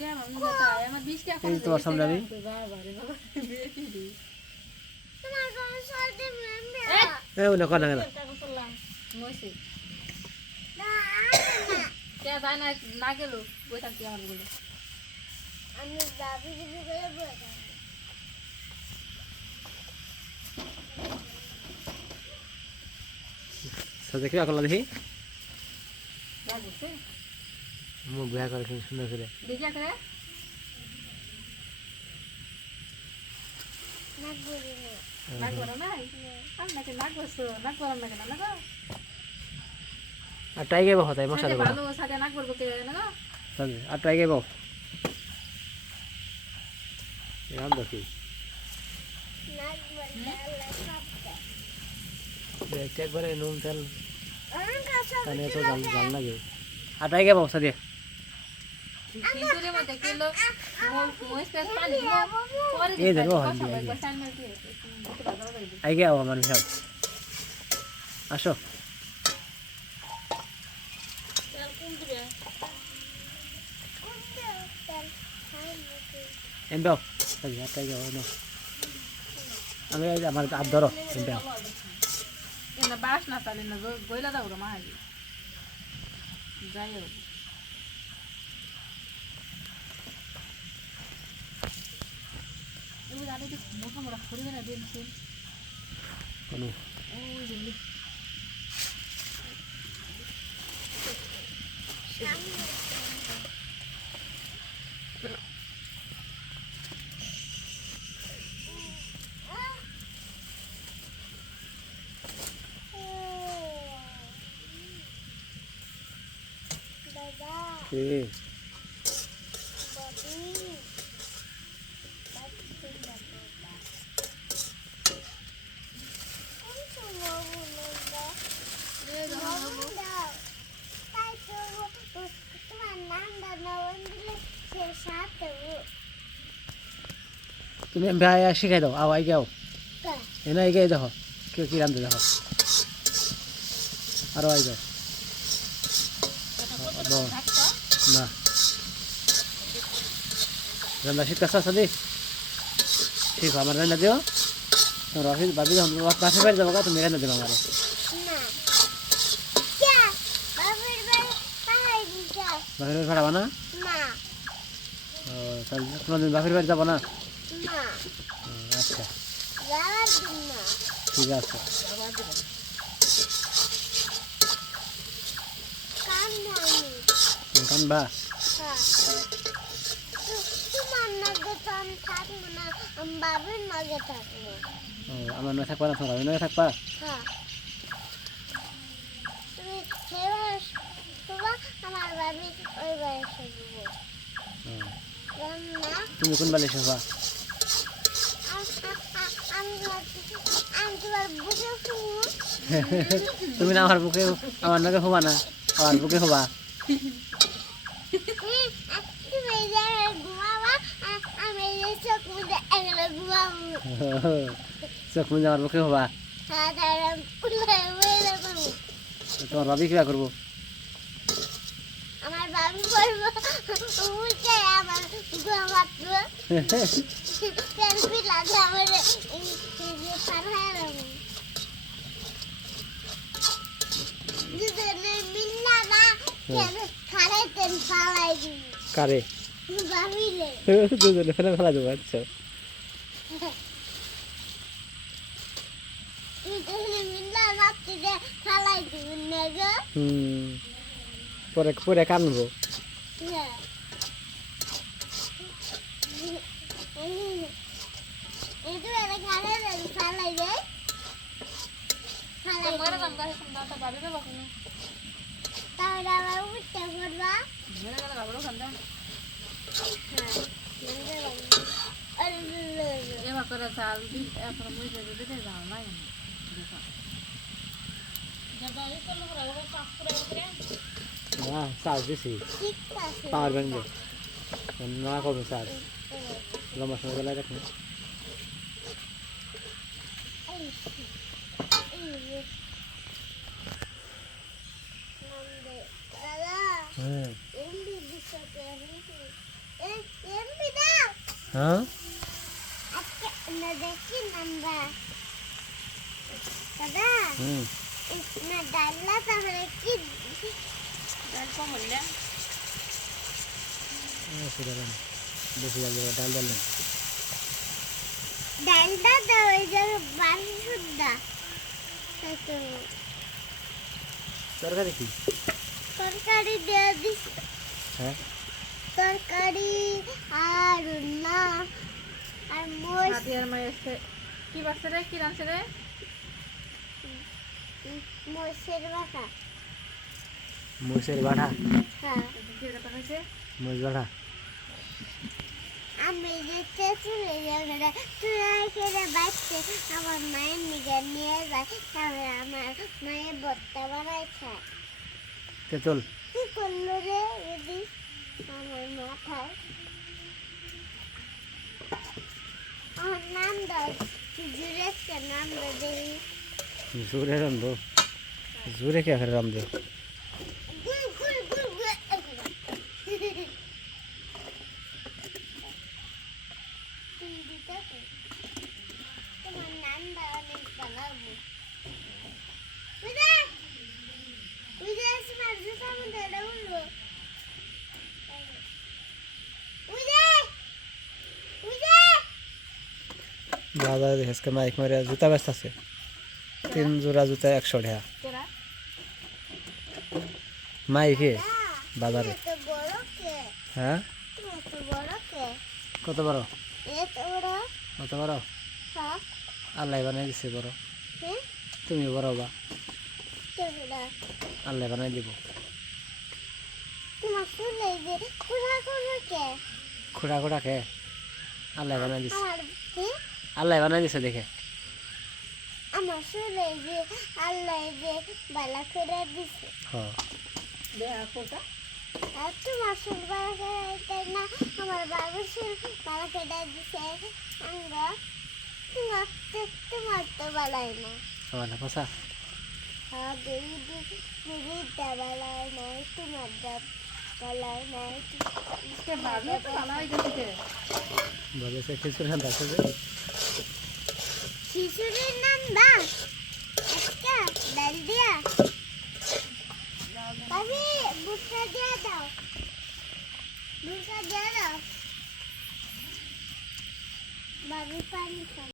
এই তোমার সামনে আমি ওটা কর না কেন না গেল বই থাকতে আমার বলে আমি যাবি করে বই দেখি আকলা দেখি মুখ বেয়া করে সুন্দর করে দেখি করে নাক বলি না নাক বড় নাই আমি নাকি নাক বসো নাক বড় না কেন না আর টাইগে বাহ তাই মশা দেবো ভালো সাথে নাক বলবো কে না আর টাইগে বাহ রাম দেখি নাক বলি দেখতে একবারে নুন তেল আমার কাছে তাহলে তো জাল লাগে আর টাইগে বাহ সাথে খিচুড়ির মধ্যে কিলো মোজ পেস পানি পরে এই দেখো আইগে আও আমার সব আসো এমবাও তাই টাইগে আও নো আমি আমার হাত ধরো এমবাও এনা বাস না তালে না গইলা দাও রে মা আগে যাইও ওই আরে মোটা মোটা করে না দেন শুন কোন ওই জেলি এ তুমি ভাই শিখাই দাও আও আইগে আও এনে আইগে দেখো কেউ কি রান্ধে দেখো আরো আইগে না রান্না শিখতেছ সাদি ঠিক আমার রান্না দিও রফি ভাবি যখন বাসে বাড়ি যাবো তুমি রান্না দেবো আমার বাপের বাড়ি ভাড়াবা না তাহলে কোনোদিন বাপের বাড়ি যাবো না আচ্ছা ঠিক আছে কানবা আমার নয় থাকবা না তোমার আমি নয় থাকবা তুমি কোন বাড়ি শোভা তুমি না আমার বুকে আমার নাকে হবা না আমার বুকে হবা চোখ মুজে আমার বুকে হবা তোমার ভাবি কিবা করবো আমার বাবু করবো উঠে আমার ঘুমাবো সেলফি লাগে আমার পাঠালাম দুজনে মিল্লা না কেন খারে তেল ফালাই দিবি কারে বাবিলে দুজনে ফেলে ফেলা দেবো আচ্ছা দুজনে মিল্লা রাত্রি ফালাই দিবি না গো পরে পরে কানবো না চার্জ দিছি পাওয়ার ব্যাংক না করবো চার্জ লম্বা সময় বেলায় রাখুন হ্যাঁ আজকে না দেখি আমরা দাদা হুম না ডাল্লা তাহলে কি ডাল কম হইলে সেটা দেন বেশি ডাল দেবো ডাল ডাল দেন ডালটা দাও এই যে বাড়ি শুদ্ধা তো তরকারি কি তরকারি দিয়ে দিস হ্যাঁ তরকারি আর না আর মোষ হাতি আর মায়ের কি বাচ্চা রে কি রাঁধছে রে মোষের বাটা মুসের বাড়া হ্যাঁ কি কথা হয়েছে মুস বাড়া আমি যে চলে যাবে তুই খেলে বাচ্চা আমার মায়ের নিগে নিয়ে যায় তাহলে আমার মায়ের ভর্তা বানাই খায় তেঁতুল কি করলো রে দিদি আমার মাথায় আমার নাম দাও জুড়ে একটা নাম দাও দেখি জোরে রান্ধো জোরে কে করে রান্ধো গুল গুল গুল গুল তোমার নাম দাও অনেক বানাবো উদয় উদয় তোমার জুতা মধ্যে উঠবো উদয় উদয় দাদা হেসকে মাইক মারে জুতা ব্যস্ত আছে 3 জোড়া জুতা 100 টাকা তোরা মাইকে বাজারে তো বড় কে হ্যাঁ তুমি তো বড় কে কত বড় এত বড় কত বড় হ্যাঁ আল্লাহ বানাই দিছে বড় হ্যাঁ তুমি বড় বা তোমরা আল্লাহ বানাই দিব তোমার চুলে যে খুলা করো কে খুঁড়া খুঁড়া কে আল্লাহ বানাই দিছে আমার হ্যাঁ আল্লাহ বানাই দিছে দেখে আমার চুলে যে আল্লাহ যে বালা করে দিছে হ্যাঁ দেয়া কোটা আর তোমার চুল বালা করে তাই না আমার বাবার চুল বালা করে দিছে আমরা তোমার তো বালাই না আমার ভাষা আর দিদি দিদিটা বালাই নাই তোমার দাঁত বালাই নাই इसके बाद में तो वाला ही जैसे বলে সে কিছু না দেখো যে শিশুরের নাম দাস একটা ডাল দিয়া ভাবি ভুট্টা দিয়া দাও ভুট্টা দিয়া দাও ভাবি পানি খাও